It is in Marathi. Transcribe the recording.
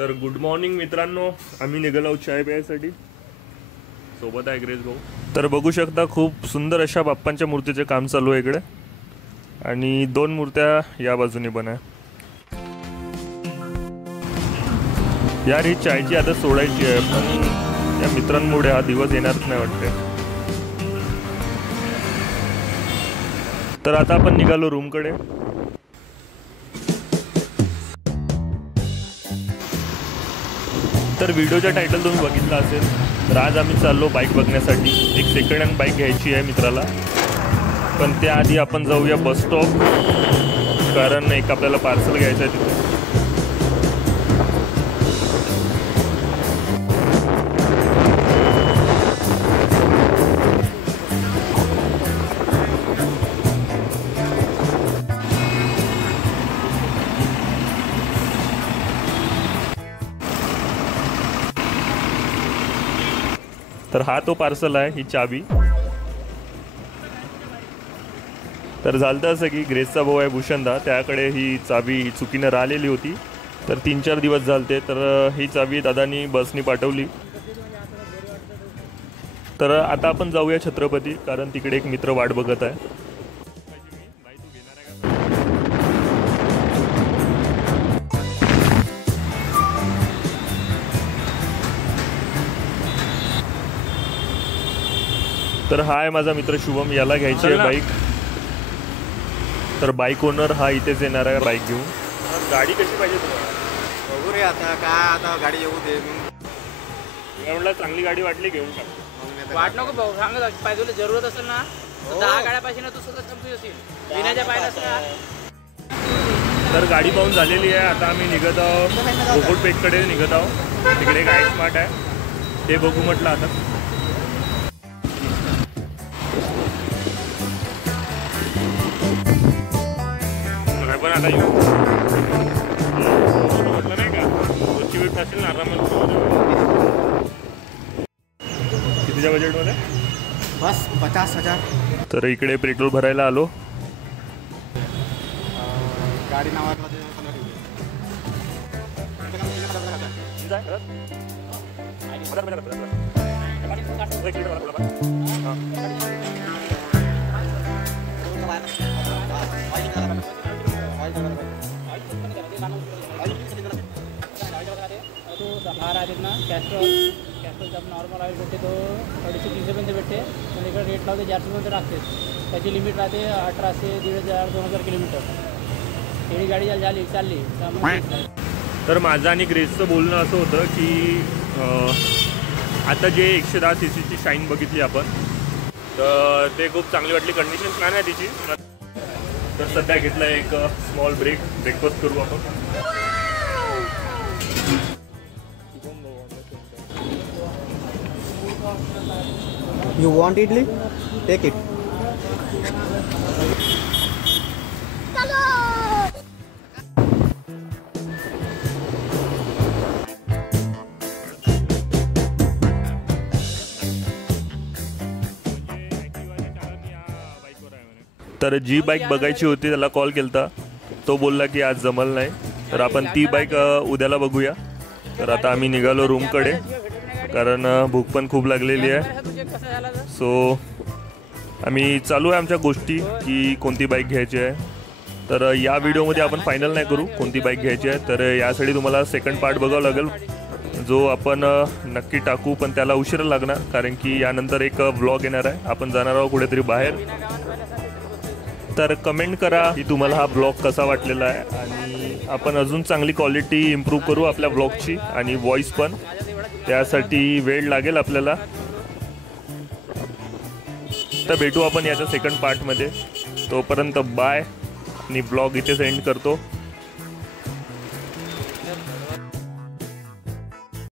तर गुड मॉर्निंग मित्रांनो, आम्ही निघालो चाय प्यायसाठी. सोबत आहे ग्रेस भाऊ. तर बघू शकता खूप सुंदर अशा बाप्पांच्या मूर्तीचे काम चालू आहे इकडे आणि 2 मूर्त्या या बाजूने पण आहे. यार ही चायची आता सोडायची आहे पण या मित्रांमुळे हा दिवस येणारच नाही वाटते. तर आता आपण निघालो रूमकडे. तर व्हिडिओचा टायटल तुम्ही बघितला असेल. तर आज आम्ही चाललो बाईक बघण्यासाठी. एक सेकंड हँड बाईक घ्यायची आहे मित्राला, पण त्याआधी आपण जाऊया बस स्टॉप, कारण एक आपल्याला पार्सल घ्यायचं आहे तिथे. तर हा तो पार्सल आहे, ही चाबी. तर झालं असं की ग्रेसचा भाऊ आहे भूषणदा, त्याकडे ही चाबी चुकीनं राहिलेली होती. तर 3-4 दिवस झालते. तर ही चाबी दादानी बसनी पाठवली. तर आता आपण जाऊया छत्रपती, कारण तिकडे एक मित्र वाट बघत आहे. तर हा आहे माझा मित्र शुभम, याला घ्यायची आहे बाईक. तर बाईक ओनर हा इथेच येणार आहे बाईक घेऊन. गाडी कशी पाहिजे तुम्हाला? बघू रे आता काय, आता गाडी येऊ दे. म्हटलं चांगली गाडी वाटली घेऊन टाक. वाट नको भाऊ, सांगत पाहिजे तुला जरूरत असेल ना 10 गाड्या पाहिजे ना, तू स्वतः कमी असेल विनाच्या पाहिजे. तर गाडी पाहून झालेली आहे. आता आम्ही निघत आहोत भोगोटपेठकडे निघत आहोत. तिकडे एक आय स्मार्ट आहे, ते बघू म्हटलं आता. पण आता म्हटलं नाही का, रोजची वेट असेल ना आरामात. कितीच्या बजेटमध्ये? बस 50,000. तर इकडे पेट्रोल भरायला आलो. गाडी नावात ना कॅस्ट्रॉल नॉर्मल ऑइल भेटते, तो 250-300 भेटते. पण इकडे रेट लावते 400 टाकते. त्याची लिमिट राहते 1800, 1500, 2000 किलोमीटर. एवढी गाडी चालली. तर माझं आणि ग्रेसचं बोलणं असं होतं की आता जे 110 cc ची शाईन बघितली आपण, तर ते खूप चांगली वाटली. कंडिशन छान आहे तिची. तर सध्या घेतला एक स्मॉल ब्रेकफास्ट करू आपण. You want idli? Take it. तर जी बाईक बघायची होती त्याला कॉल केलता, तो बोलला की आज जमल नाही. तर आपण ती बाईक उद्याला बघूया. तर आता आम्ही निघालो रूमकडे, कारण भूक पण खूप लागलेली आहे. सो आम्ही चालू आहे आमच्या गोष्टी की कोणती बाईक घ्यायची आहे. तर या व्हिडिओमध्ये आपण फायनल नाही करू कोणती बाईक घ्यायची आहे. तर यासाठी तुम्हाला सेकंड पार्ट बघावं लागेल, जो आपण नक्की टाकू, पण त्याला उशीर लागणार, कारण की यानंतर एक व्लॉग येणार आहे. आपण जाणार आहोत कुठेतरी बाहेर. तर कमेंट करा की तुम्हाला हा ब्लॉग कसा वाटलेला आहे, आणि आपण अजून चांगली क्वालिटी इम्प्रूव्ह करू आपल्या ब्लॉगची, आणि व्हॉइस पण. त्यासाठी वेळ लागेल आपल्याला. तर भेटू आपण याच्या सेकंड पार्टमध्ये. तोपर्यंत बाय, आणि ब्लॉग इथे सेंड करतो.